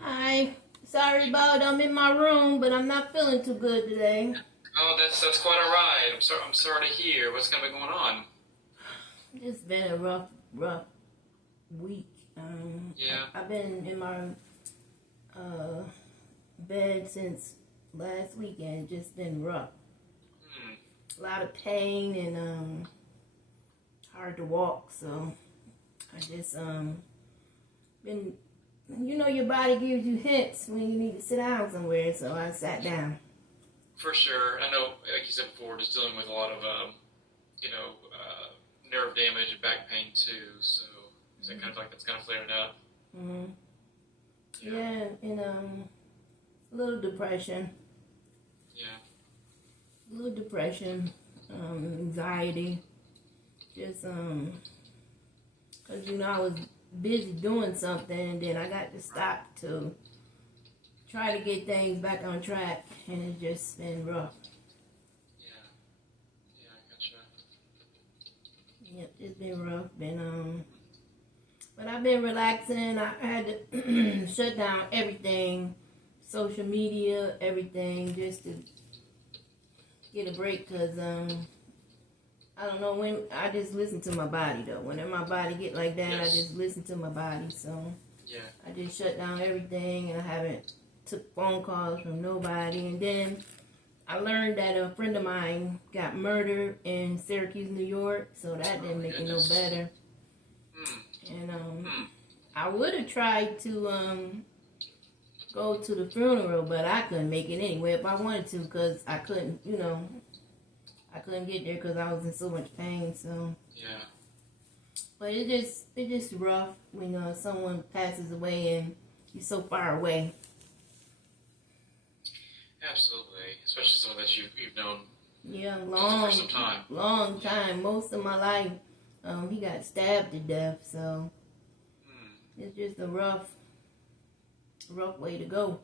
Hi. Sorry about I'm in my room, but I'm not feeling too good today. Oh, that's quite all right. I'm sorry to hear. What's kind of going on? It's been a rough week. Yeah. I've been in my uh, bed since last weekend. It's just been rough. Hmm. A lot of pain and hard to walk. So I just been. Your body gives you hints when you need to sit down somewhere. So I sat down. For sure. I know, like you said before, just dealing with a lot of nerve damage and back pain too. So is that kind of like that's kind of flaring up? Mm-hmm. Yeah. Yeah, and a little depression. Yeah. A little depression, anxiety, just cause I was busy doing something, and then I got to stop to try to get things back on track, and it's just been rough. Yeah. Yeah. I gotcha. Yep, it's been rough. But I've been relaxing. I had to shut down everything, social media, everything, just to get a break, cause I don't know when I just listen to my body though. Whenever my body get like that, I Yes. just listen to my body. So Yeah. I just shut down everything, and I haven't took phone calls from nobody. And then I learned that a friend of mine got murdered in Syracuse, New York. So that Oh didn't my make it no goodness. better. Hmm. And Hmm. I would have tried to go to the funeral, but I couldn't make it anyway if I wanted to, cause I couldn't. I couldn't get there because I was in so much pain. So. Yeah. But it just rough when someone passes away and you're so far away. Absolutely. Especially someone that you've known Yeah, for some time. long Yeah. time, most of my life. He got stabbed to death, so Hmm. it's just a rough way to go.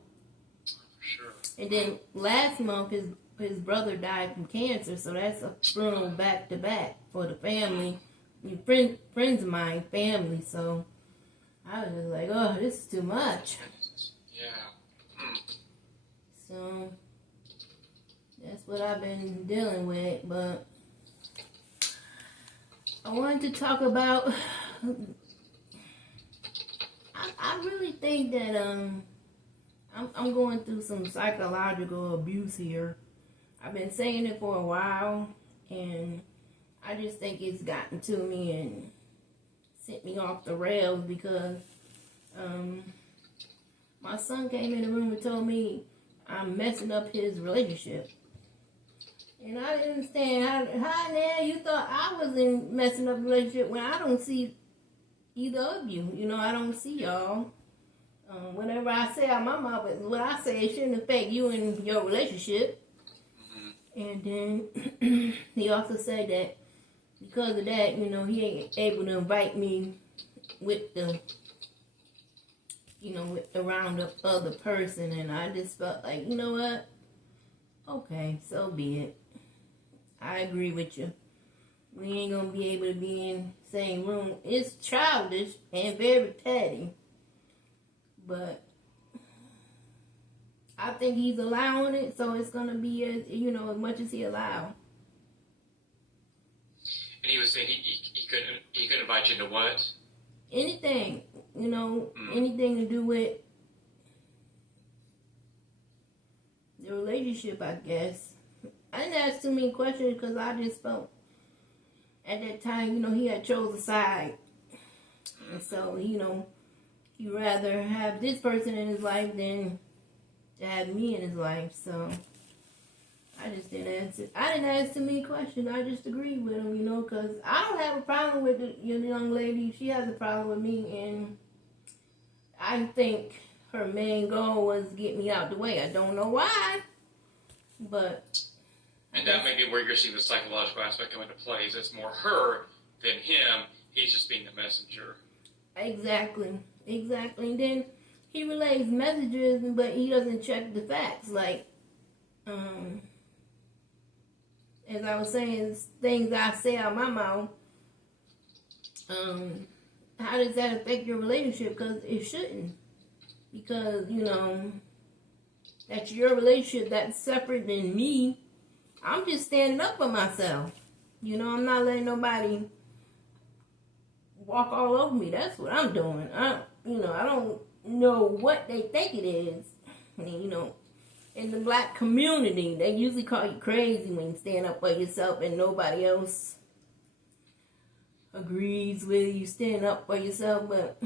For sure. And Hmm. then last month his brother died from cancer, so that's a funeral back to back for the family. Friends of mine, family. So I was just like, oh, this is too much. Yeah. Hmm. So that's what I've been dealing with. But I wanted to talk about. I really think that I'm going through some psychological abuse here. I've been saying it for a while, and I just think it's gotten to me and sent me off the rails because um, my son came in the room and told me I'm messing up his relationship. And I didn't understand how now you thought I was in messing up the relationship when I don't see either of you. I don't see y'all. Whenever I say out my mouth, what I say it shouldn't affect you and your relationship. Hmm. And then he also said that because of that, he ain't able to invite me with with around the other person. And I just felt like, you know what? Okay, so be it. I agree with you. We ain't gonna be able to be in the same room. It's childish and very petty, but I think he's allowing it, so it's gonna be as much as he allow. And he was saying he couldn't invite you to what? Anything, Mm. anything to do with the relationship, I guess. I didn't ask too many questions because I just felt at that time, he had chose a side, and so he'd rather have this person in his life than to have me in his life. So I just didn't answer. I didn't ask too many questions. I just agreed with him, because I don't have a problem with the young lady. She has a problem with me, and I think her main goal was to get me out the way. I don't know why, but And that may be where you're seeing the psychological aspect come into play. Is it's more her than him. He's just being the messenger. exactly, exactly. And then he relays messages, but he doesn't check the facts. Like, as I was saying, things I say out my mouth. Um, how does that affect your relationship? Because it shouldn't. because, you know, that's your relationship that's separate than me. I'm just standing up for myself. You know, I'm not letting nobody walk all over me. That's what I'm doing. I don't know what they think it is. I mean, you know, in the black community, they usually call you crazy when you stand up for yourself and nobody else agrees with you stand up for yourself. But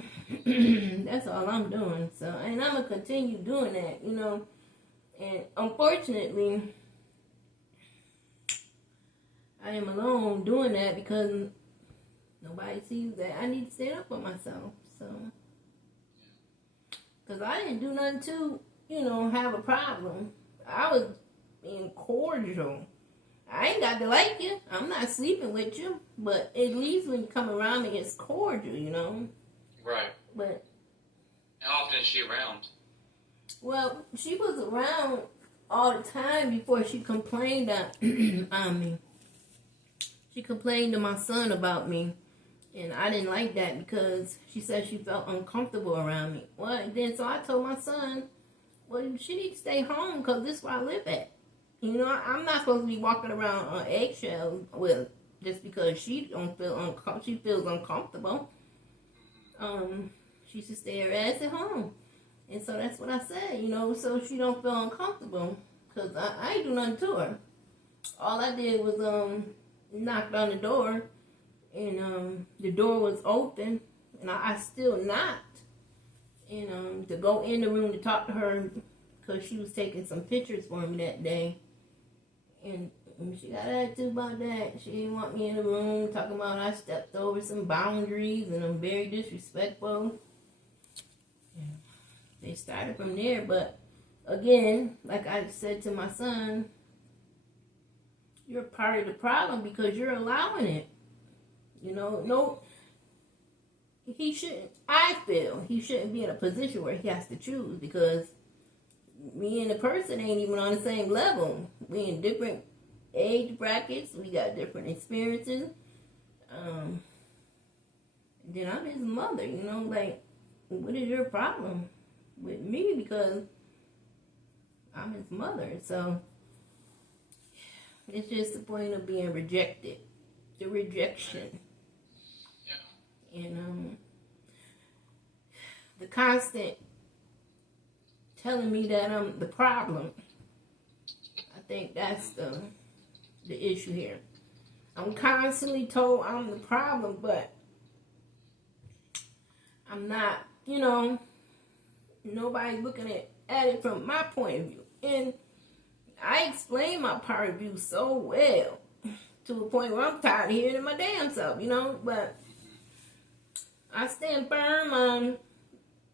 that's all I'm doing. So, and I'm gonna continue doing that, you know. And unfortunately, I am alone doing that because nobody sees that I need to stand up for myself. So, because I didn't do nothing to, you know, have a problem. I was being cordial. I ain't got to like you. I'm not sleeping with you. But at least when you come around me, it's cordial, you know? Right. But how often is she around? Well, she was around all the time before she complained on me. She complained to my son about me. And I didn't like that because she said she felt uncomfortable around me. Well, then so I told my son, well, she needs to stay home because this is where I live at. You know, I'm not supposed to be walking around on eggshells with just because she feels uncomfortable. She should stay her ass at home. And so that's what I said, you know, so she don't feel uncomfortable. Because I ain't do nothing to her. All I did was knocked on the door. And the door was open. And I still knocked. And to go in the room to talk to her because she was taking some pictures for me that day. And she got attitude about that. She didn't want me in the room talking about I stepped over some boundaries and I'm very disrespectful. Yeah. They started from there, but again, like I said to my son, you're part of the problem because you're allowing it. You know, no, I feel he shouldn't be in a position where he has to choose because me and the person ain't even on the same level. We in different age brackets. We got different experiences. Then I'm his mother, you know, like, what is your problem with me? Because I'm his mother. So it's just the point of being rejected. The rejection. Yeah. And the constant telling me that I'm the problem. I think that's the issue here. I'm constantly told I'm the problem, but I'm not, you know, nobody's looking at it from my point of view. And I explain my point of view so well to a point where I'm tired of hearing it my damn self, you know, but I stand firm,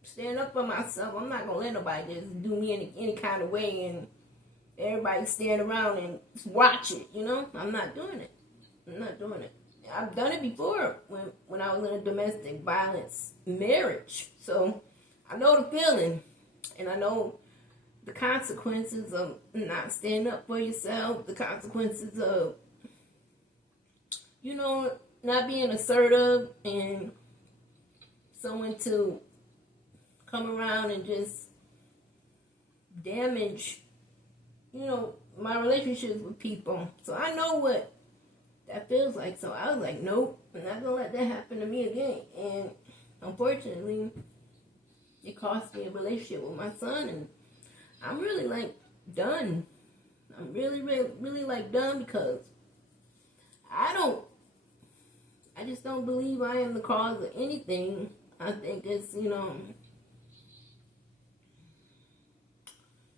stand up for myself. I'm not gonna let nobody just do me any kind of way and everybody stand around and watch it, you know. I'm not doing it. I'm not doing it. I've done it before when I was in a domestic violence marriage. So I know the feeling and I know the consequences of not standing up for yourself, the consequences of, you know, not being assertive and someone to come around and just damage, you know, my relationships with people. So I know what that feels like. So I was like, nope, I'm not gonna let that happen to me again. And unfortunately, it cost me a relationship with my son, and I'm really like done. I'm really like done because I just don't believe I am the cause of anything. I think it's, you know,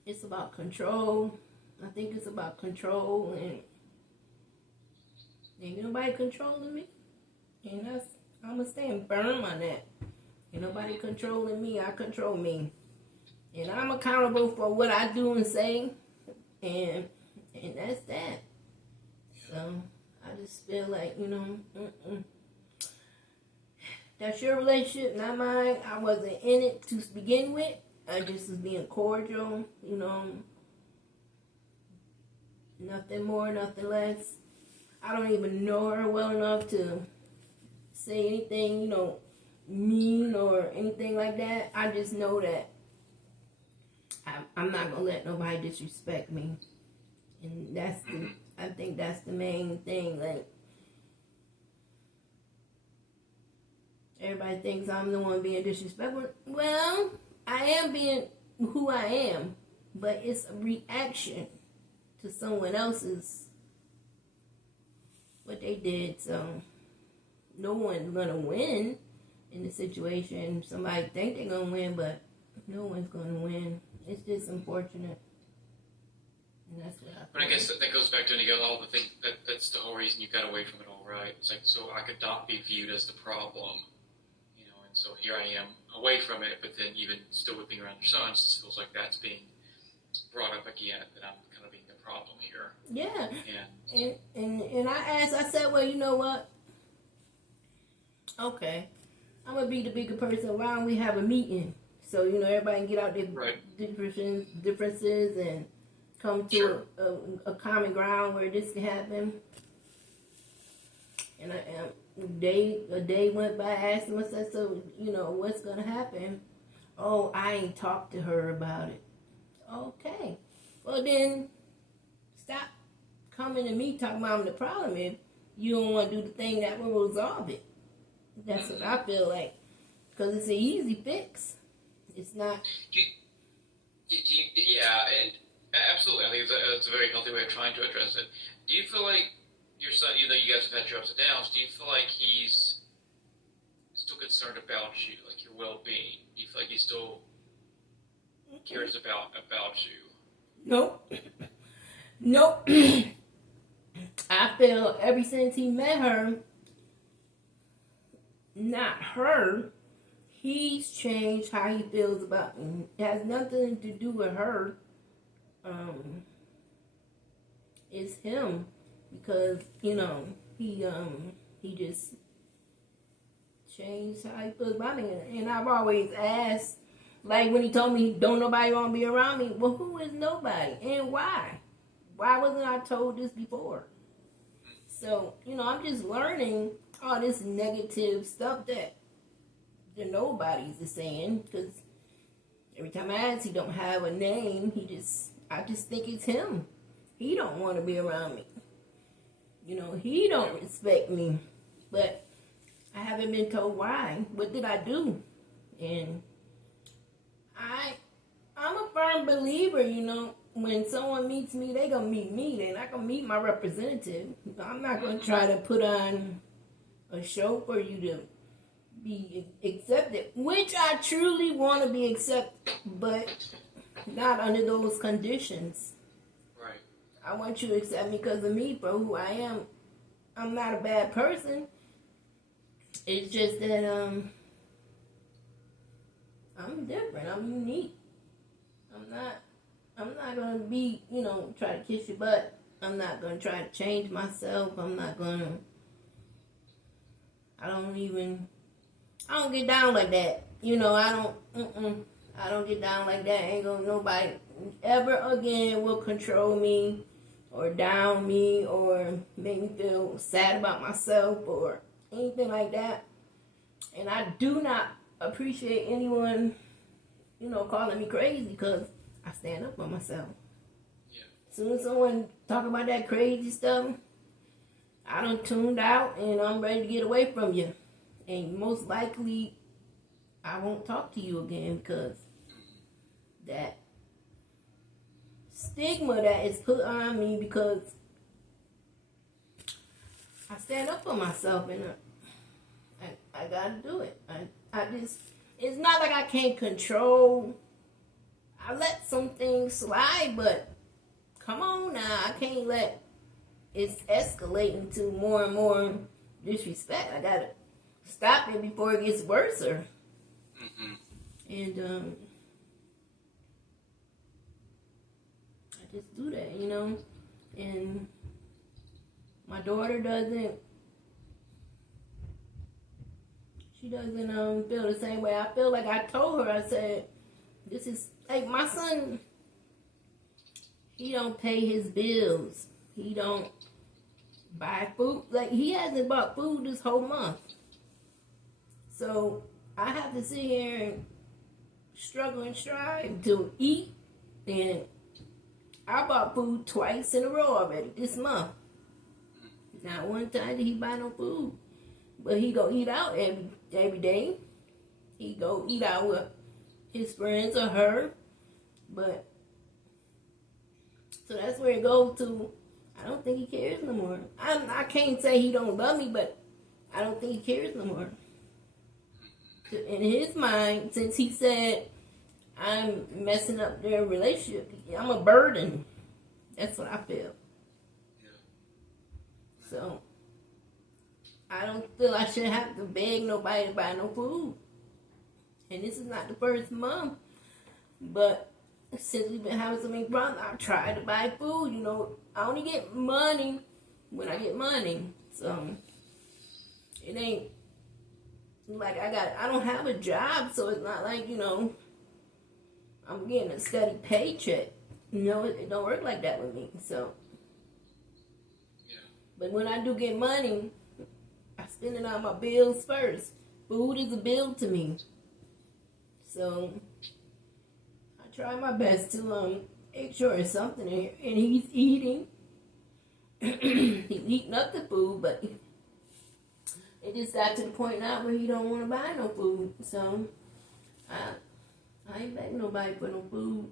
it's about control. I think it's about control, and ain't nobody controlling me. And I'm going to stand firm on that. Ain't nobody controlling me. I control me. And I'm accountable for what I do and say. And that's that. So I just feel like, you know, that's your relationship, not mine. I wasn't in it to begin with. I just was being cordial, you know. Nothing more, nothing less. I don't even know her well enough to say anything, you know, mean or anything like that. I just know that I'm not gonna let nobody disrespect me, and I think that's the main thing. Like, everybody thinks I'm the one being disrespectful. Well, I am being who I am, but it's a reaction to someone else's what they did. So no one's gonna win in the situation. Somebody think they're gonna win, but no one's gonna win. It's just unfortunate. And that's what I But I guess that goes back to all the things that's the whole reason you got away from it all, right? It's like, so I could not be viewed as the problem, you know, and so here I am away from it, but then even still with being around your son, it just feels like that's being brought up again, that I'm kind of being the problem here. Yeah. And I said, well, you know what? Okay. I'm going to be the bigger person. Why don't we have a meeting? So, you know, everybody can get out their differences and come to a common ground where this can happen. And a day went by, I asked myself, so, you know, what's going to happen? Oh, I ain't talked to her about it. Okay. Well, then stop coming to me talking about I'm the problem if you don't want to do the thing that will resolve it. That's what I feel like. Because it's an easy fix. It's not. Yeah, and absolutely. I think it's a very healthy way of trying to address it. Do you feel like your son, even though you guys have had your ups and downs, do you feel like he's still concerned about you, like your well-being? Do you feel like he still cares about you? Nope. Nope. I feel ever since he met her, not her, he's changed how he feels about me. It has nothing to do with her. It's him, because, you know, he just changed how he feels about me. And I've always asked, like when he told me don't nobody want to be around me, well, who is nobody and why? Why wasn't I told this before? So, you know, I'm just learning all this negative stuff that the nobodies are saying, because every time I ask, he don't have a name. I just think it's him. He don't want to be around me. You know, he don't respect me. But I haven't been told why. What did I do? And I'm a firm believer, you know, when someone meets me, they gonna meet me. They're not gonna meet my representative. I'm not gonna try to put on a show for you to be accepted, which I truly want to be accepted, but not under those conditions. Right. I want you to accept me because of me, for who I am. I'm not a bad person. It's just that I'm different. I'm unique. I'm not gonna be, you know, try to kiss your butt. I'm not gonna try to change myself. I don't get down like that. You know, I don't get down like that. Ain't gonna nobody ever again will control me or down me or make me feel sad about myself or anything like that. And I do not appreciate anyone, you know, calling me crazy, because I stand up for myself. Yeah. As soon as someone talk about that crazy stuff, I done tuned out and I'm ready to get away from you. And most likely, I won't talk to you again, because that stigma that is put on me, because I stand up for myself and I gotta do it. It's not like I can't control. I let some things slide, but come on now, I can't let it escalate into more and more disrespect. I gotta stop it before it gets worse. Mm-hmm. And I just do that, you know. And my daughter doesn't. She doesn't feel the same way. I feel like I told her. I said, "This is like my son. He don't pay his bills. He don't buy food. Like, he hasn't bought food this whole month. So I have to sit here and struggle and strive to eat And I bought food twice in a row already this month. Not one time did he buy no food. But he go eat out every day. He go eat out with his friends or her. But, so that's where it goes to. I don't think he cares no more. I can't say he don't love me, but I don't think he cares no more. In his mind, since he said I'm messing up their relationship, I'm a burden. That's what I feel. So, I don't feel I should have to beg nobody to buy no food. And this is not the first month. But since we've been having so many problems, I tried to buy food. You know, I only get money when I get money. So, it ain't like I don't have a job. So it's not like, you know, I'm getting a steady paycheck. You know, it don't work like that with me. So. But when I do get money, I spend it on my bills first. Food is a bill to me. So, I try my best to make sure it's something there. And he's eating. He's eating up the food, but it just got to the point now where he don't want to buy no food. So, I ain't begging nobody for no food.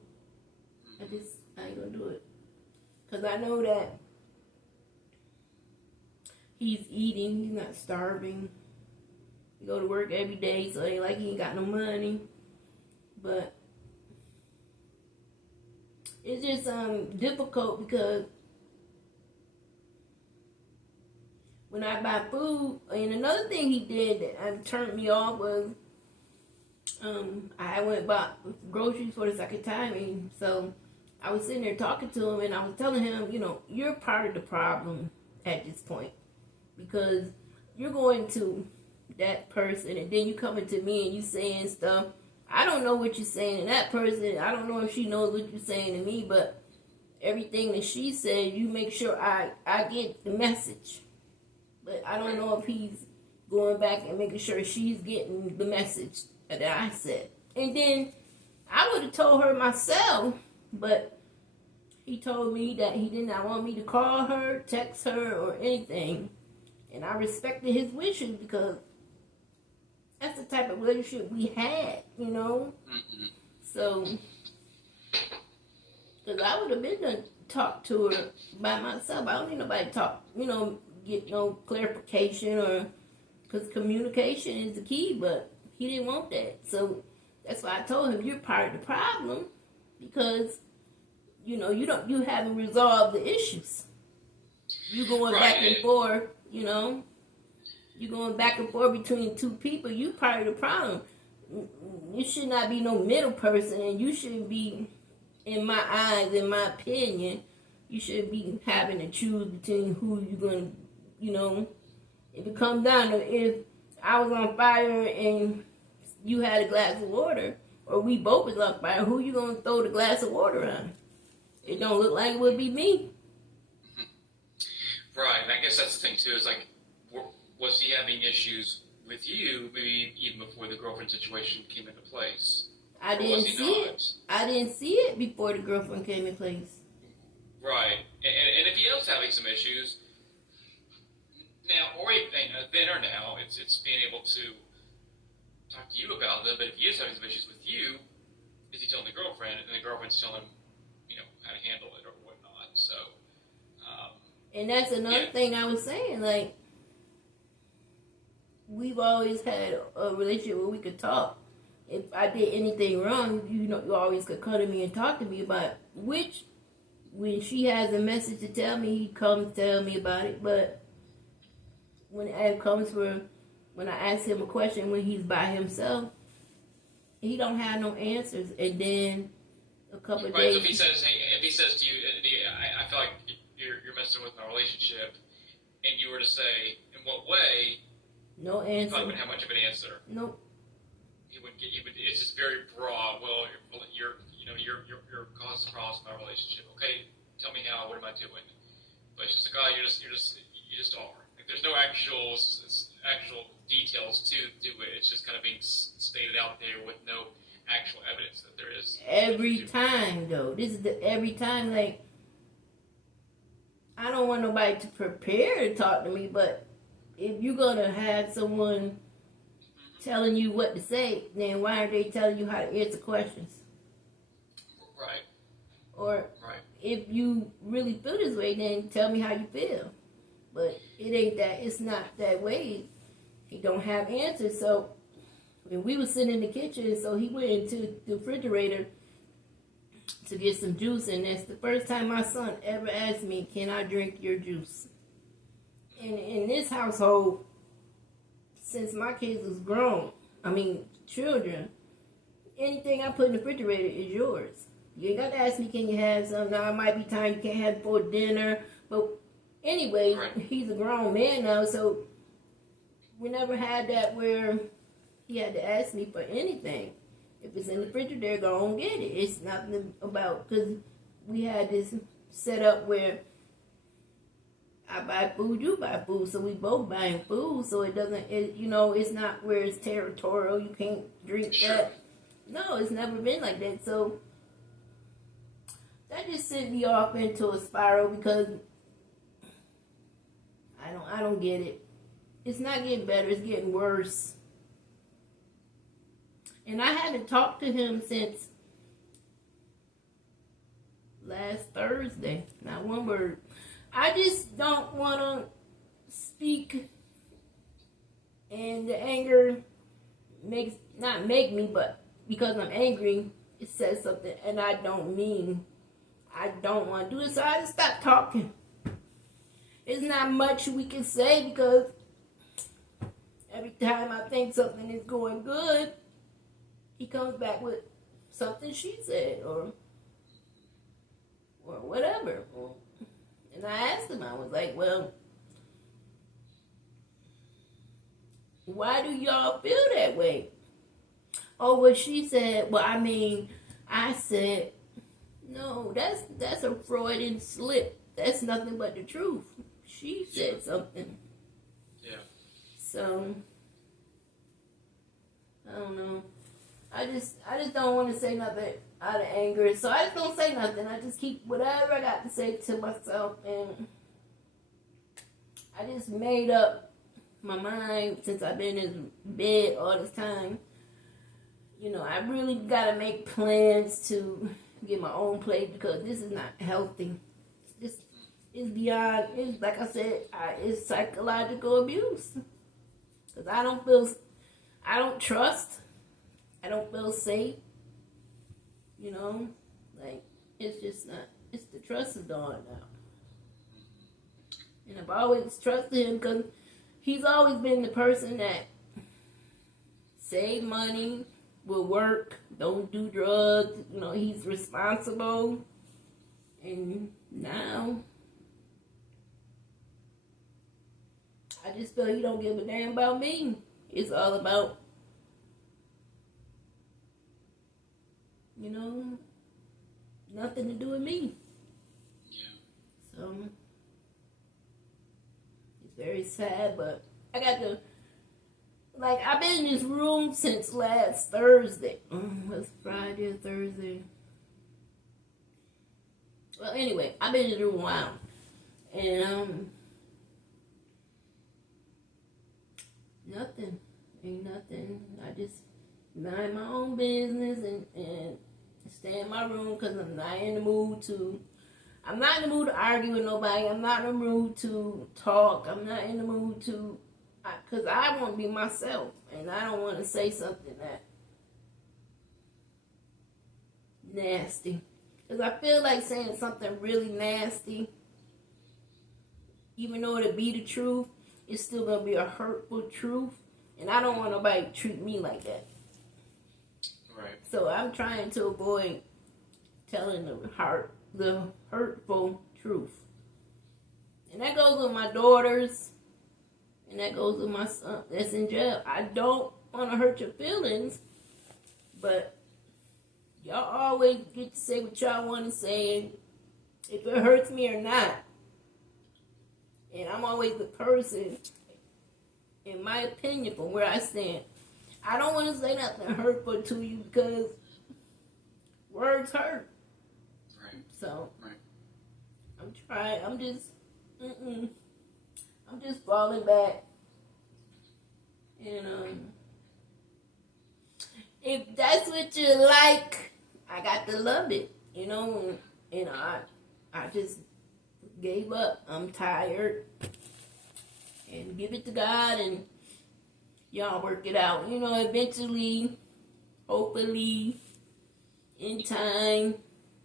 I ain't gonna do it. Because I know that he's eating, he's not starving. He go to work every day, so it ain't like he ain't got no money. But it's just difficult because when I buy food, and another thing he did that turned me off was I went and bought groceries for the second time, and so I was sitting there talking to him, and I was telling him, you know, you're part of the problem at this point. Because you're going to that person and then you coming to me and you saying stuff. I don't know what you're saying to that person. I don't know if she knows what you're saying to me, but everything that she said, you make sure I get the message. But I don't know if he's going back and making sure she's getting the message that I said. And then I would have told her myself, but he told me that he did not want me to call her, text her, or anything. And I respected his wishes because that's the type of relationship we had, you know? Mm-hmm. So, because I would have been to talk to her by myself. I don't need nobody to talk, you know, get no clarification or, because communication is the key, but he didn't want that. So, that's why I told him, you're part of the problem because, you know, you haven't resolved the issues. You going back and forth. You know, you're going back and forth between two people. You part of the problem. You should not be no middle person, and you shouldn't be, in my eyes, in my opinion, you shouldn't be having to choose between who you're going to, you know, if it comes down to if I was on fire and you had a glass of water, or we both was on fire, who you going to throw the glass of water on? It don't look like it would be me. Right, and I guess that's the thing too. Is like, was he having issues with you, maybe even before the girlfriend situation came into place? I didn't see it. I didn't see it before the girlfriend came in place. Right, and if he is having some issues now, or then or now, it's being able to talk to you about them. But if he is having some issues with you, is he telling the girlfriend, and the girlfriend's telling him, you know, how to handle it or whatnot? So. And that's another thing I was saying, like, we've always had a relationship where we could talk. If I did anything wrong, you know, you always could come to me and talk to me about it. Which, when she has a message to tell me, he comes tell me about it. But when it comes for, when I ask him a question when he's by himself, he don't have no answers. And then a couple of days. So if he says to you, I feel like you're messing with my relationship, and you were to say, in what way? No answer. Probably wouldn't have much of an answer. Nope. He would. It's just very broad. Well, you're causing problems in my relationship. Okay, tell me how. What am I doing? But it's just like, oh, you just are. Like, there's no actual details to it. It's just kind of being stated out there with no actual evidence that there is. every time, though. This is the every time. Like, I don't want nobody to prepare to talk to me, but if you're gonna have someone telling you what to say, then why aren't they telling you how to answer questions? Right. Or Right. if you really feel this way, then tell me how you feel. But it ain't that. It's not that way. He don't have answers. So when we were sitting in the kitchen, so he went into the refrigerator to get some juice, and that's the first time my son ever asked me, "Can I drink your juice?" And in this household, since my kids was grown, children, anything I put in the refrigerator is yours. You ain't got to ask me, can you have some? Now, it might be time you can't have it for dinner. But anyway, Right. He's a grown man now, so we never had that where he had to ask me for anything. If it's in the refrigerator, go on get it. It's nothing about, because we had this set up where I buy food, you buy food, so we both buying food, so it doesn't, it's not where it's territorial, you can't drink that. No, it's never been like that, so that just sent me off into a spiral because I don't get it. It's not getting better, it's getting worse. And I haven't talked to him since last Thursday, not one word. I just don't want to speak, and the anger not make me, but because I'm angry, it says something, and I don't want to do it, so I just stopped talking. It's not much we can say because every time I think something is going good, he comes back with something she said or whatever. And I asked him, I was like, well, why do y'all feel that way? Oh, well, she said, I said, no, that's a Freudian slip. That's nothing but the truth. She said something. Yeah. So, I don't know. I just don't want to say nothing out of anger. So I just don't say nothing. I just keep whatever I got to say to myself. And I just made up my mind since I've been in bed all this time. I really got to make plans to get my own place because this is not healthy. It's beyond, it's like I said, it's psychological abuse. Because I don't trust. I don't feel safe. It's just not, it's the trust is gone now. And I've always trusted him because he's always been the person that save money, will work, don't do drugs. He's responsible. And now, I just feel he don't give a damn about me. It's all about, nothing to do with me. Yeah. So, it's very sad, but I got to, I've been in this room since last Thursday. What's Friday or Thursday? Well, anyway, I've been in the room a while. And, nothing. Ain't nothing. I just mind my own business and stay in my room because I'm not in the mood to argue with nobody. I'm not in the mood to talk. I'm not in the mood to, because I want to be myself. And I don't want to say something that nasty. Because I feel like saying something really nasty, even though it'll be the truth, it's still going to be a hurtful truth. And I don't want nobody to treat me like that. Right. So I'm trying to avoid telling the hurtful truth. And that goes with my daughters. And that goes with my son that's in jail. I don't want to hurt your feelings. But y'all always get to say what y'all want to say. If it hurts me or not. And I'm always the person, in my opinion, from where I stand, I don't want to say nothing hurtful to you because words hurt. Right. So, Right. I'm trying. I'm just falling back. And if that's what you like, I got to love it. I just gave up. I'm tired. And give it to God and y'all work it out. Eventually, hopefully, in time,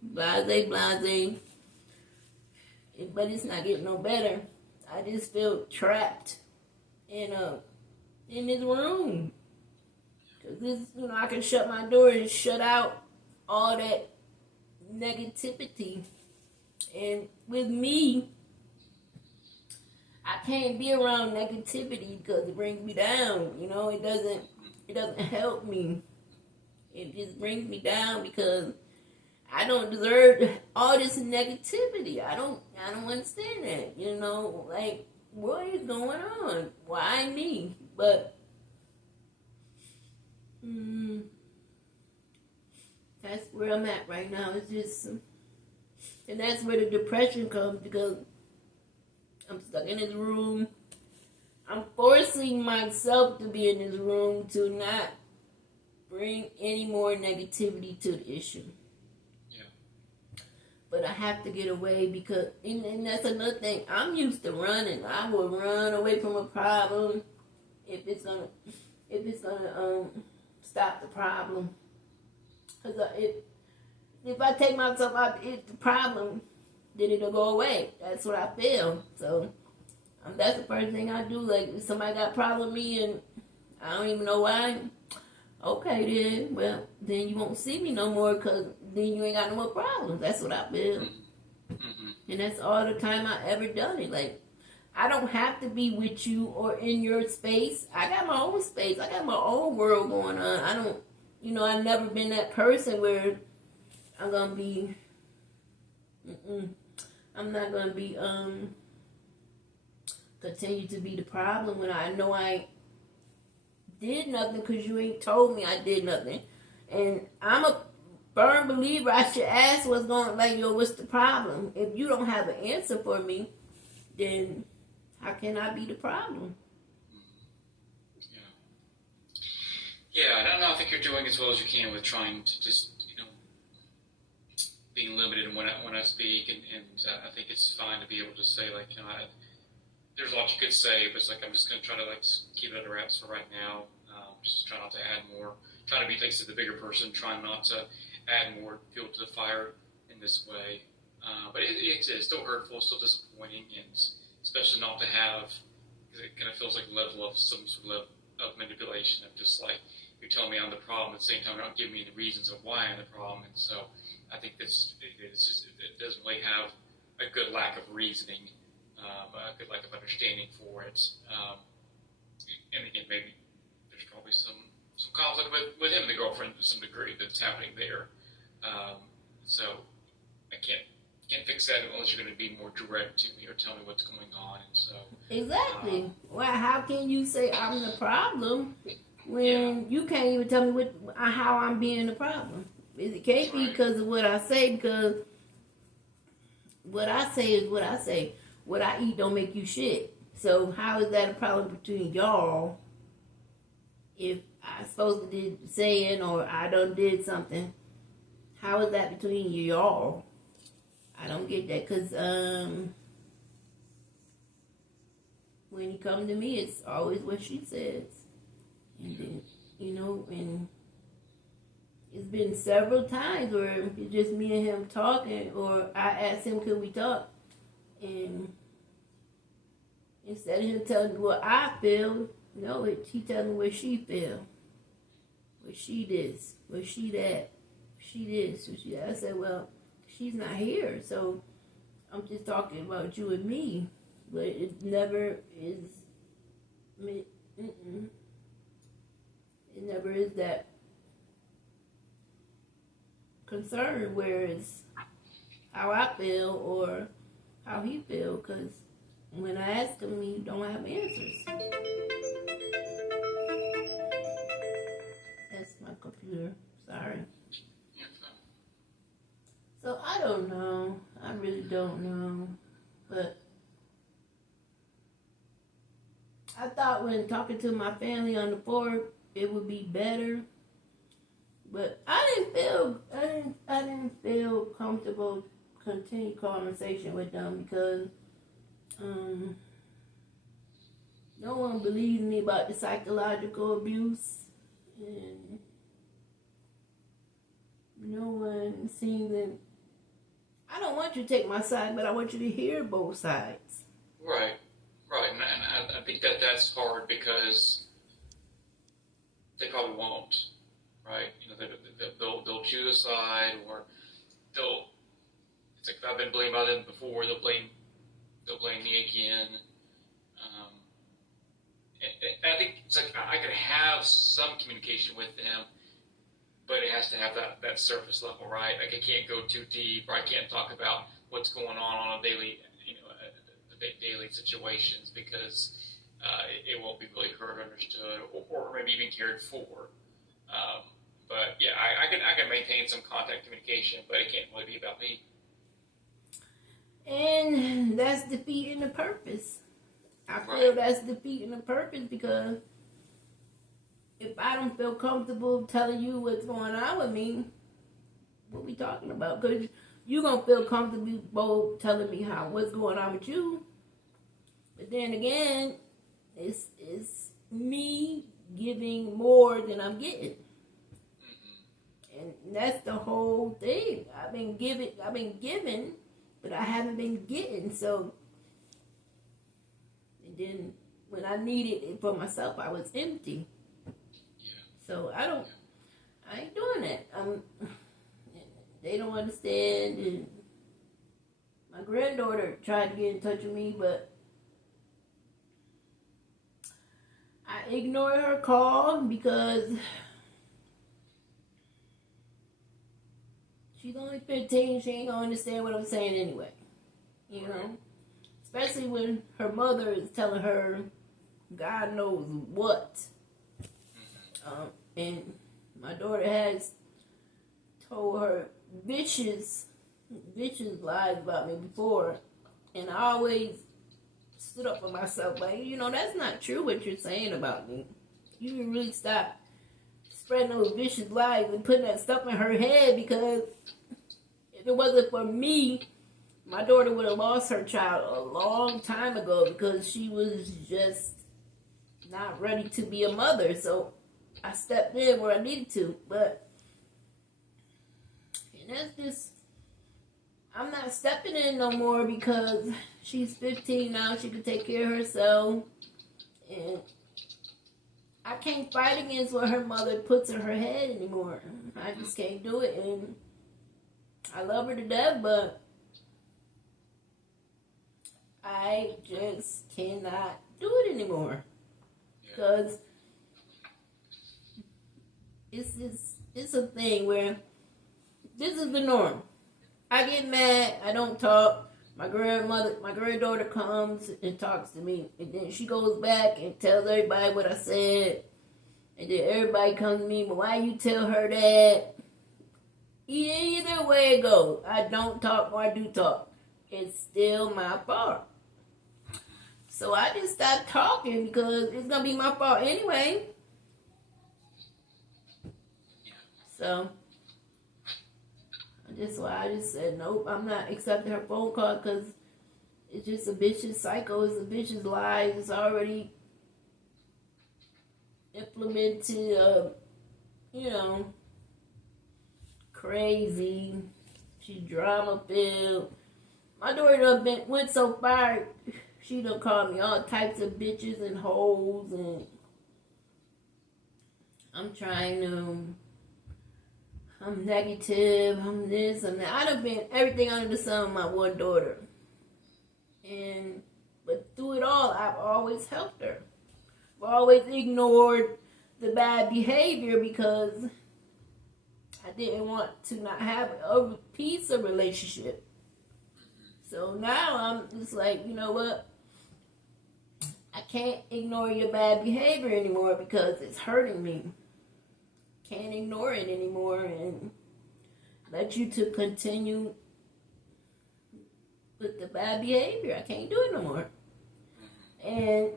blase. But it's not getting no better. I just feel trapped in this room. Because I can shut my door and shut out all that negativity. And with me, I can't be around negativity because it brings me down. It doesn't help me. It just brings me down because I don't deserve all this negativity. I don't understand that. Like, what is going on? Why me? But that's where I'm at right now. It's just, and that's where the depression comes because I'm stuck in this room. I'm forcing myself to be in this room to not bring any more negativity to the issue. Yeah. But I have to get away because, and that's another thing. I'm used to running. I will run away from a problem if it's gonna stop the problem. Because if I take myself out the problem, then it'll go away. That's what I feel. So that's the first thing I do. Like, if somebody got a problem with me and I don't even know why, okay then, well, then you won't see me no more because then you ain't got no more problems. That's what I feel. Mm-hmm. And that's all the time I ever done it. Like, I don't have to be with you or in your space. I got my own space. I got my own world going on. I don't, I've never been that person where I'm going to be, I'm not going to be, continue to be the problem when I know I did nothing because you ain't told me I did nothing. And I'm a firm believer I should ask what's the problem? If you don't have an answer for me, then how can I be the problem? Yeah, I think you're doing as well as you can with trying to just, being limited in when I speak, and I think it's fine to be able to say, like, there's a lot you could say, but it's like I'm just going to try to keep it under wraps for right now. Just try not to add more. Try to be, like I said, the bigger person. Trying not to add more fuel to the fire in this way. But it's still hurtful, still disappointing, and especially not to have, because it kind of feels like a level of some sort of manipulation of just like you're telling me I'm the problem at the same time you're not giving me the reasons of why I'm the problem. And so I think it doesn't really have a good lack of reasoning. A good lack of understanding for it. And again, maybe there's probably some conflict with him and the girlfriend to some degree that's happening there. So I can't fix that unless you're going to be more direct to me or tell me what's going on. And so exactly. Well, how can you say I'm the problem when you can't even tell me how I'm being the problem? It can't be because of what I say, because what I say is what I say. What I eat don't make you shit. So how is that a problem between y'all if I supposed to did saying or I done did something? How is that between y'all? I don't get that because when you come to me, it's always what she says. And then, and it's been several times where it's just me and him talking, or I asked him, could we talk? And instead of him telling me what I feel, he telling me what she feel. What she this, what she that, she this, what she that. I said, well, she's not here, so I'm just talking about you and me. But it never is, it never is that concern where it's how I feel or how he feel, because when I ask him, he don't have answers. That's my computer. Sorry. don't know. I really don't know. But I thought when talking to my family on the board, it would be better. But I didn't feel comfortable continue conversation with them because no one believes me about the psychological abuse, and no one seems to. I don't want you to take my side, but I want you to hear both sides. Right, right, and I think that's hard because they probably won't, right? You know, they'll choose a side, or they'll. It's like if I've been blamed by them before, they'll blame me again. I think it's like I could have some communication with them, but it has to have that surface level, right? Like I can't go too deep, or I can't talk about what's going on a daily, daily situations because it won't be really heard, understood, or maybe even cared for. But yeah, I can maintain some contact communication, but it can't really be about me. And that's defeating the purpose. I feel that's defeating the purpose because if I don't feel comfortable telling you what's going on with me, what we talking about? Because you're going to feel comfortable telling me what's going on with you. But then again, it's me giving more than I'm getting. And that's the whole thing. I've been giving, but I haven't been getting. So, and then when I needed it for myself, I was empty. Yeah. So I ain't doing that. They don't understand. And my granddaughter tried to get in touch with me, but I ignored her call because she's only 15. She ain't gonna understand what I'm saying anyway. You know? Especially when her mother is telling her God knows what. And my daughter has told her vicious lies about me before. And I always stood up for myself. Like, that's not true what you're saying about me. You can really stop spreading those vicious lies and putting that stuff in her head, because if it wasn't for me, my daughter would have lost her child a long time ago because she was just not ready to be a mother. So I stepped in where I needed to. And that's just, I'm not stepping in no more because she's 15 now. She can take care of herself. And I can't fight against what her mother puts in her head anymore. I just can't do it. And I love her to death, but I just cannot do it anymore. Because it's a thing where this is the norm. I get mad, I don't talk. My granddaughter comes and talks to me, and then she goes back and tells everybody what I said, and then everybody comes to me, but why you tell her that? Either way it goes, I don't talk or I do talk. It's still my fault. So I just stopped talking because it's going to be my fault anyway. So that's why I just said, nope, I'm not accepting her phone call because it's just a vicious cycle. It's a vicious lie. It's already implemented, crazy. She drama filled. My daughter went so far, she done called me all types of bitches and hoes, and I'm negative, I'm this, I'm that. I done been everything under the sun with my one daughter. But through it all, I've always helped her. I've always ignored the bad behavior because I didn't want to not have a piece of relationship. So now I'm just like, you know what? I can't ignore your bad behavior anymore because it's hurting me. Can't ignore it anymore and let you to continue with the bad behavior. I can't do it no more. And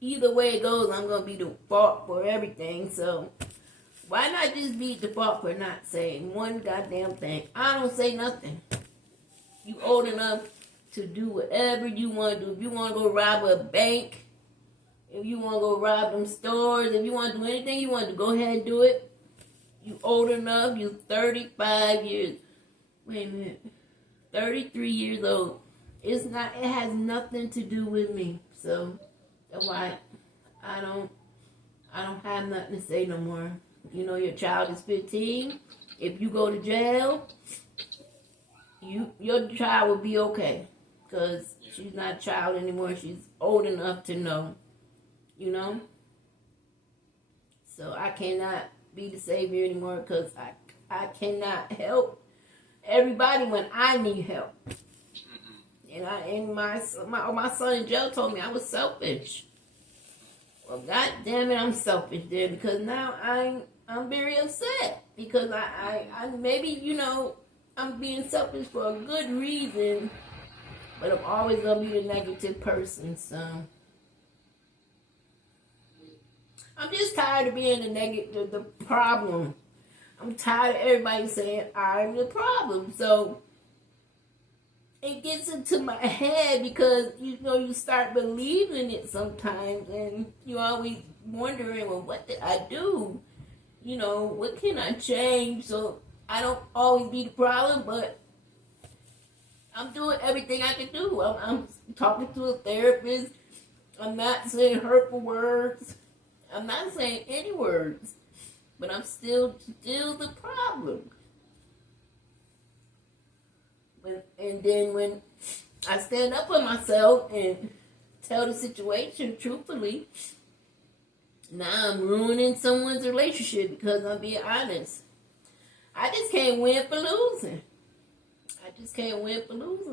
either way it goes, I'm going to be the fault for everything. So why not just be the fault for not saying one goddamn thing? I don't say nothing. You old enough to do whatever you want to do. If you want to go rob a bank, if you want to go rob them stores, if you want to do anything you want to, go ahead and do it. You old enough. You 35 years. Wait a minute. 33 years old. It has nothing to do with me. So that's why I don't have nothing to say no more. You know, your child is 15. If you go to jail, your child will be okay. Because she's not a child anymore. She's old enough to know. You know? So I cannot be the savior anymore because I cannot help everybody when I need help. And my son in jail told me I was selfish. Well, God damn it, I'm selfish then because now I'm very upset because I maybe, you know, I'm being selfish for a good reason, but I'm always gonna be the negative person. So I'm just tired of being the problem. I'm tired of everybody saying I'm the problem. So it gets into my head because, you know, you start believing it sometimes and you always wondering, well, what did I do? You know, what can I change? So I don't always be the problem, but I'm doing everything I can do. I'm talking to a therapist. I'm not saying hurtful words. I'm not saying any words, but I'm still the problem. And then when I stand up for myself and tell the situation truthfully, now I'm ruining someone's relationship because I'm being honest. I just can't win for losing.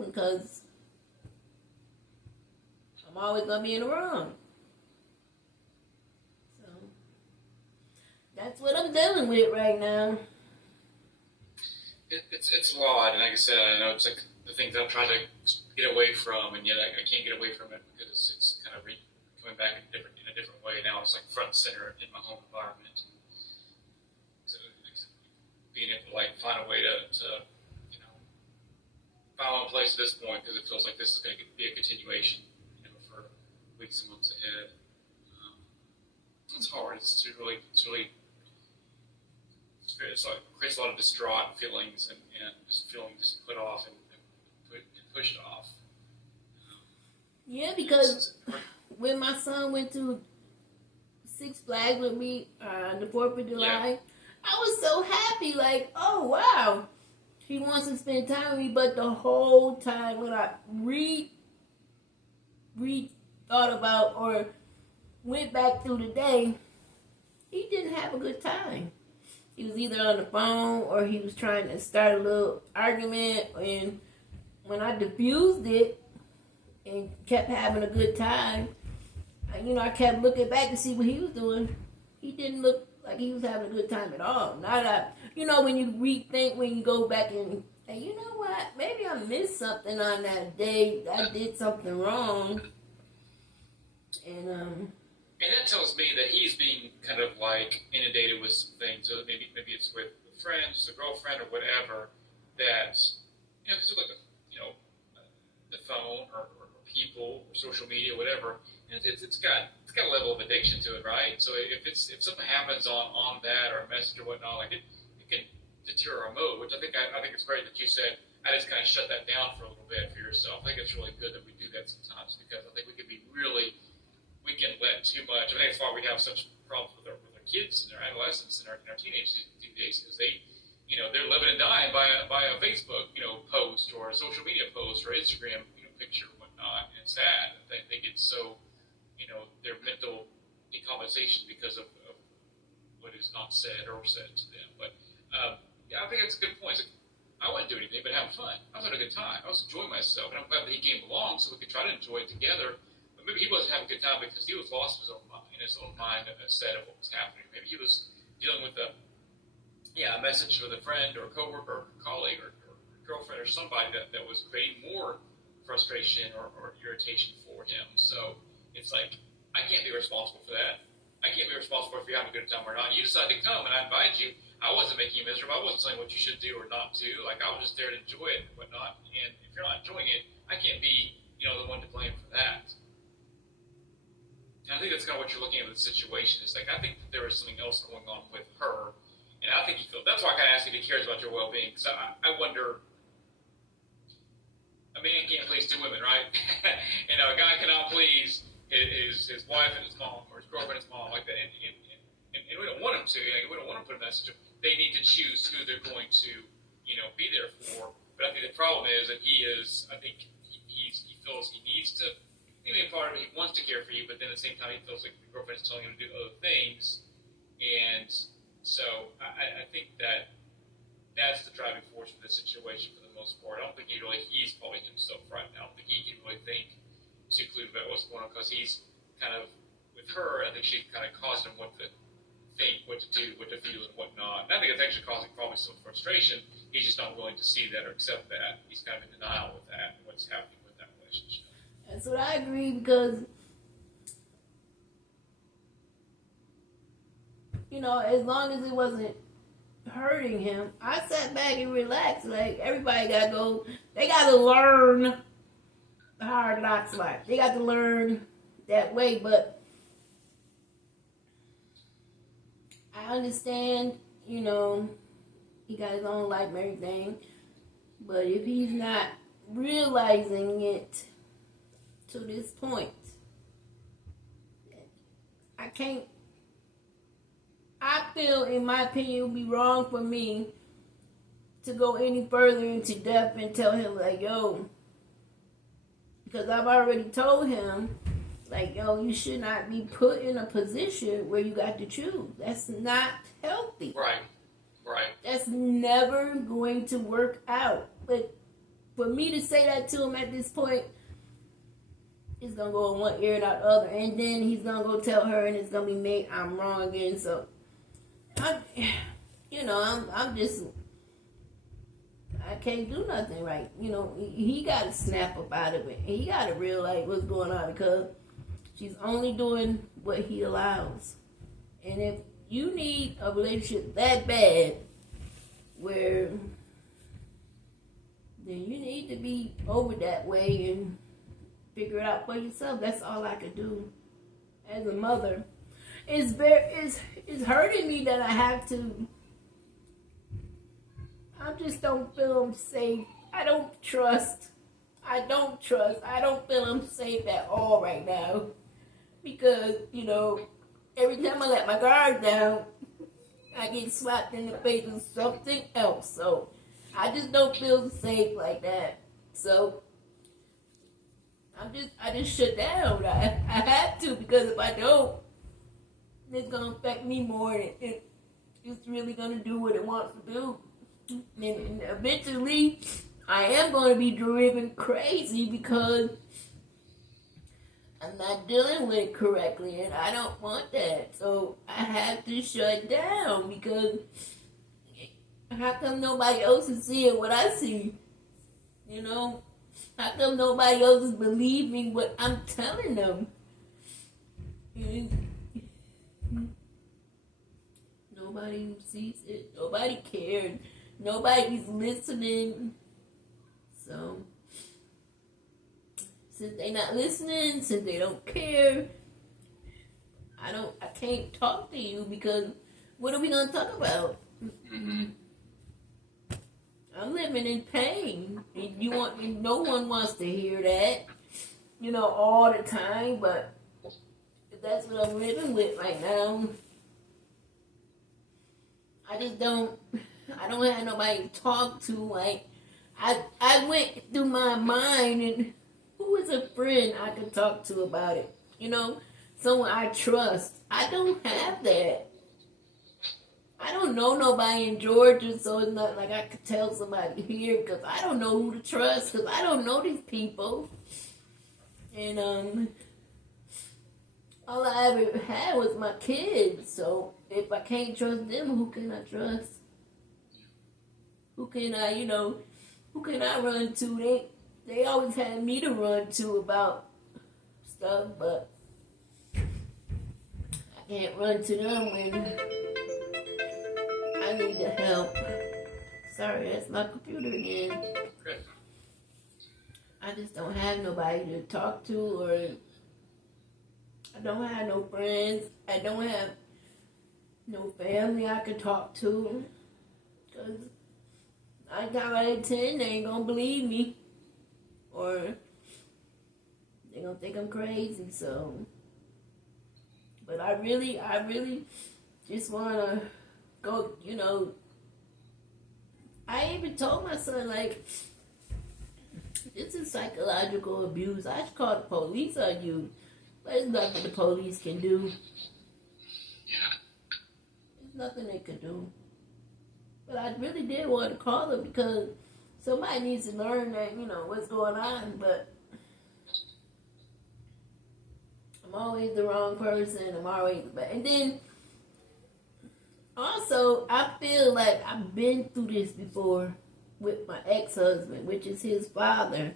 Because I'm always going to be in the wrong. So that's what I'm dealing with right now. It's a lot, and like I said, I know it's like the things that I'm trying to get away from, and yet I can't get away from it because it's kind of coming back in a different way now. It's like front and center in my home environment. So being able to like find a way to you know, find one place at this point because it feels like this is going to be a continuation, you know, for weeks and months ahead. It's hard. It's really like creates a lot of distraught feelings and just feeling just put off and pushed off. Yeah, because when my son went to Six Flags with me the 4th of July, I was so happy. Like, oh, wow. He wants to spend time with me. But the whole time when I thought about or went back through the day, he didn't have a good time. He was either on the phone or he was trying to start a little argument. And when I diffused it and kept having a good time, you know, I kept looking back to see what he was doing. He didn't look like he was having a good time at all. You know, when you rethink, when you go back and you know what, maybe I missed something on that day. I did something wrong. And that tells me that he's being kind of like inundated with some things. So maybe it's with friends, a girlfriend, or whatever. That, you know, because look at, you know, the phone or people or social media, whatever. It's got a level of addiction to it, right? So if something happens on that or a message or whatnot, like it can deter our mood. Which I think it's great that you said I just kind of shut that down for a little bit for yourself. I think it's really good that we do that sometimes because I think we can be really. We can let too much. I think that's why we have such problems with our kids and their adolescents and our teenagers these days because they, you know, they're living and dying by a Facebook, you know, post or a social media post or Instagram, you know, picture or whatnot. And it's sad. They get so, you know, their mental decompensation because of what is not said or said to them. But yeah, I think that's a good point. Like, I wouldn't do anything but have fun. I was having a good time. I was enjoying myself, and I'm glad that he came along so we could try to enjoy it together. Maybe he wasn't having a good time because he was lost in his own mind instead of what was happening. Maybe he was dealing with a message with a friend or a coworker or colleague or girlfriend or somebody that was creating more frustration or irritation for him. So it's like, I can't be responsible for that. I can't be responsible if you're having a good time or not. You decided to come and I invited you. I wasn't making you miserable. I wasn't telling you what you should do or not do. Like, I was just there to enjoy it and whatnot. And if you're not enjoying it, I can't be, the one to blame for that. And I think that's kind of what you're looking at with the situation. It's like, I think that there is something else going on with her. And I think that's why I kind of asked if he cares about your well-being. Because I wonder, a man can't please two women, right? A guy cannot please his wife and his mom, or his girlfriend and his mom, like that. And we don't want him to. We don't want to put a message. They need to choose who they're going to, be there for. But I think the problem is that he feels he needs to. Maybe part of it, he wants to care for you, but then at the same time, he feels like the girlfriend is telling him to do other things. And so I think that's the driving force for this situation for the most part. I don't think he's probably himself right now. I don't think he can really think too clearly about what's going on, because he's kind of, with her, I think she kind of caused him what to think, what to do, what to feel, and whatnot. And I think it's actually causing probably some frustration. He's just not willing to see that or accept that. He's kind of in denial with that and what's happening with that relationship. That's what I agree, because, as long as it wasn't hurting him, I sat back and relaxed. Like, everybody got to go, they got to learn the hard knocks life. They got to learn that way, but I understand, he got his own life and everything, but if he's not realizing it to this point, I feel, in my opinion, it would be wrong for me to go any further into depth and tell him, like, yo, because I've already told him, like, yo, you should not be put in a position where you got to choose. That's not healthy. Right. That's never going to work out. But for me to say that to him at this point, it's going to go in one ear and out the other. And then he's going to go tell her, and it's going to be made, I'm wrong again. So, I can't do nothing right. He got to snap up out of it. He got to realize what's going on, because she's only doing what he allows. And if you need a relationship that bad, where then you need to be over that way and figure it out for yourself. That's all I could do as a mother. It's hurting me that I have to. I just don't feel I'm safe. I don't trust. I don't feel I'm safe at all right now. Because, every time I let my guard down, I get slapped in the face with something else. So, I just don't feel safe like that. So, I just shut down. I have to, because if I don't, it's going to affect me more. It's really going to do what it wants to do. And eventually, I am going to be driven crazy because I'm not dealing with it correctly, and I don't want that. So I have to shut down, because how come nobody else is seeing what I see? How come nobody else is believing what I'm telling them? Nobody sees it. Nobody cares. Nobody's listening. So, since they not listening, since they don't care, I can't talk to you, because what are we gonna talk about? I'm living in pain. And no one wants to hear that, all the time, but that's what I'm living with right now. I don't have nobody to talk to. Like, I went through my mind, and who is a friend I could talk to about it? Someone I trust. I don't have that. I don't know nobody in Georgia, so it's not like I could tell somebody here, because I don't know who to trust, because I don't know these people. And all I ever had was my kids. So if I can't trust them, who can I trust? Who can I, who can I run to? They always had me to run to about stuff, but I can't run to them when I need the help. Sorry, that's my computer again. Good. I just don't have nobody to talk to, or I don't have no friends. I don't have no family I can talk to. Because 9 times out of 10, they ain't gonna believe me. Or they gonna think I'm crazy, so. But I really just wanna go, I even told my son, like, this is psychological abuse. I should call the police on you. But there's nothing the police can do. Yeah. There's nothing they can do. But I really did want to call them because somebody needs to learn that, what's going on. But I'm always the wrong person. I'm always bad. And then, also, I feel like I've been through this before with my ex-husband, which is his father.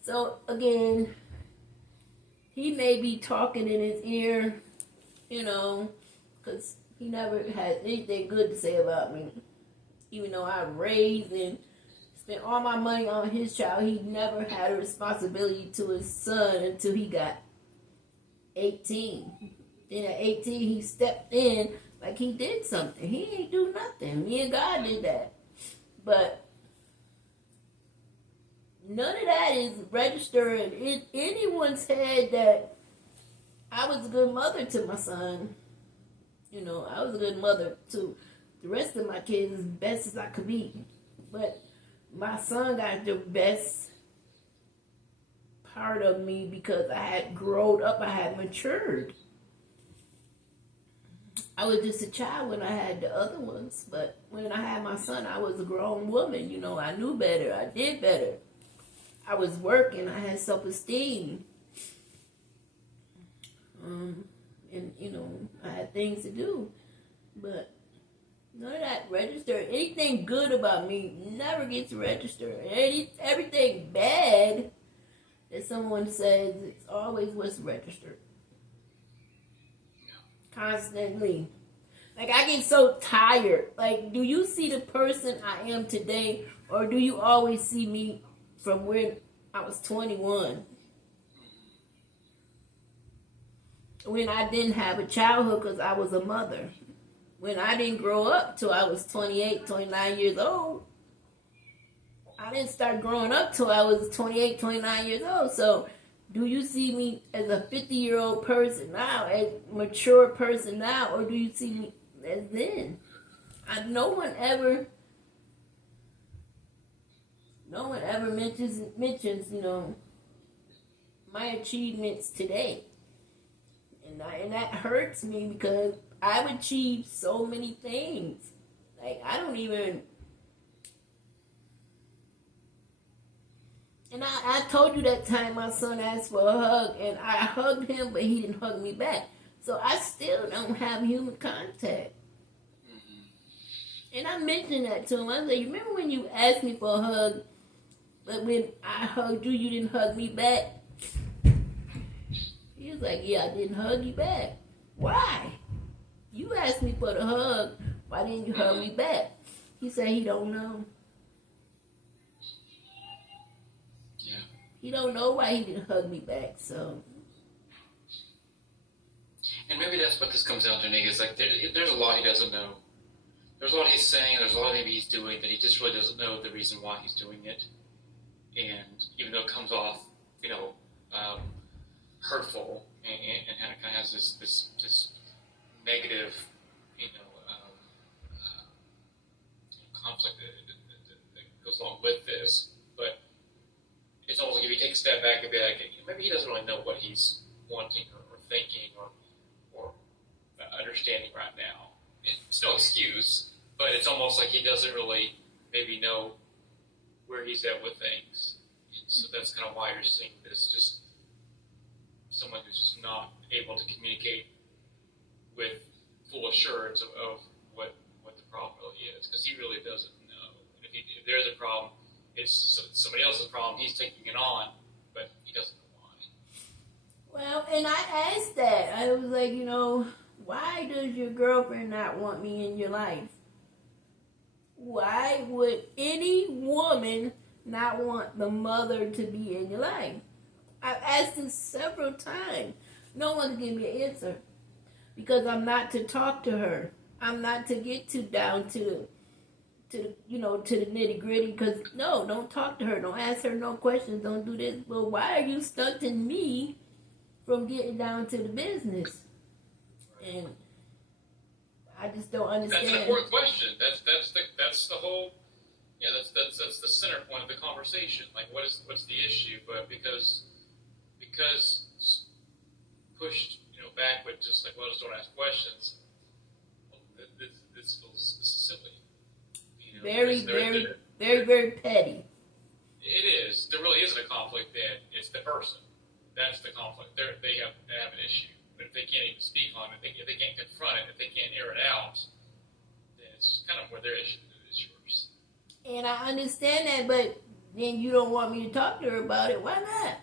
So, again, he may be talking in his ear, because he never had anything good to say about me. Even though I raised and spent all my money on his child, he never had a responsibility to his son until he got 18. Then at 18, he stepped in like he did something. He ain't do nothing. Me and God did that. But none of that is registered in anyone's head that I was a good mother to my son. I was a good mother to the rest of my kids as best as I could be. But my son got the best part of me because I had grown up, I had matured. I was just a child when I had the other ones, but when I had my son, I was a grown woman. I knew better, I did better. I was working, I had self-esteem. And, I had things to do. But none of that registered. Anything good about me never gets registered. Everything bad that someone says, it's always what's registered. Constantly. Like, I get so tired. Like, do you see the person I am today, or do you always see me from when I was 21? When I didn't have a childhood because I was a mother. When I didn't grow up till I was 28, 29 years old. I didn't start growing up till I was 28, 29 years old. So, do you see me as a 50-year-old person now, as a mature person now, or do you see me as then? No one ever mentions, my achievements today. And that hurts me because I've achieved so many things. Like, I don't even... And I told you that time my son asked for a hug, and I hugged him, but he didn't hug me back. So I still don't have human contact. And I mentioned that to him. I said, you remember when you asked me for a hug, but when I hugged you, you didn't hug me back? He was like, yeah, I didn't hug you back. Why? You asked me for the hug. Why didn't you hug me back? He said he don't know. Yeah. He don't know why he didn't hug me back, so. And maybe that's what this comes down to, Nick, is like there's a lot he doesn't know. There's a lot he's saying, there's a lot maybe he's doing that he just really doesn't know the reason why he's doing it. And even though it comes off, hurtful and kind of has this negative, conflict that goes along with this. But it's almost like if you take a step back and be like, maybe he doesn't really know what he's wanting or thinking or understanding right now. It's no excuse, but it's almost like he doesn't really maybe know where he's at with things. And so that's kind of why you're seeing this, just someone who's just not able to communicate with full assurance of what the problem really is, because he really doesn't know. And if there's a problem, it's somebody else's problem. He's taking it on, but he doesn't know why. Well, and I asked that. I was like, why does your girlfriend not want me in your life? Why would any woman not want the mother to be in your life? I've asked this several times. No one can give me an answer. Because I'm not to talk to her. I'm not to get down to the nitty gritty. Because no, don't talk to her. Don't ask her no questions. Don't do this. Well, why are you stunting me from getting down to the business? And I just don't understand. That's an important question. That's the whole. Yeah, that's the center point of the conversation. Like, what's the issue? But because pushed back with just like, well, just don't ask questions. Well, this is silly. Very petty. It is. There really isn't a conflict. Then it's the person. That's the conflict. They have an issue. But if they can't even speak on it, if they can't confront it, if they can't air it out, then it's kind of where their issue is yours. And I understand that, but then you don't want me to talk to her about it. Why not?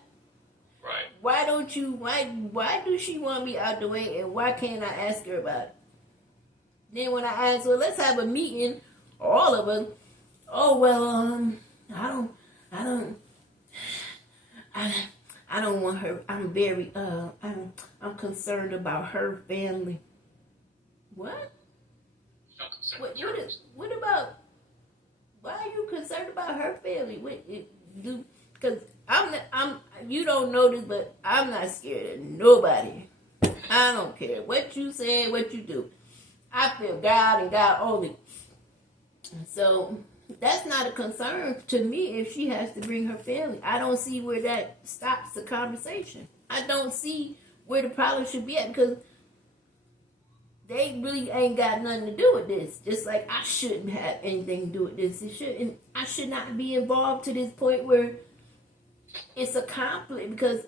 Right. Why don't you? Why do she want me out the way, and why can't I ask her about it? Then when I ask, well, let's have a meeting, all of us. Oh well, I don't want her. I'm very I'm concerned about her family. What? What about? Why are you concerned about her family? Because you don't know this, but I'm not scared of nobody. I don't care what you say, what you do. I feel God and God only. So that's not a concern to me if she has to bring her family. I don't see where that stops the conversation. I don't see where the problem should be at, because they really ain't got nothing to do with this. Just like I shouldn't have anything to do with this. I should not be involved to this point where it's a conflict, because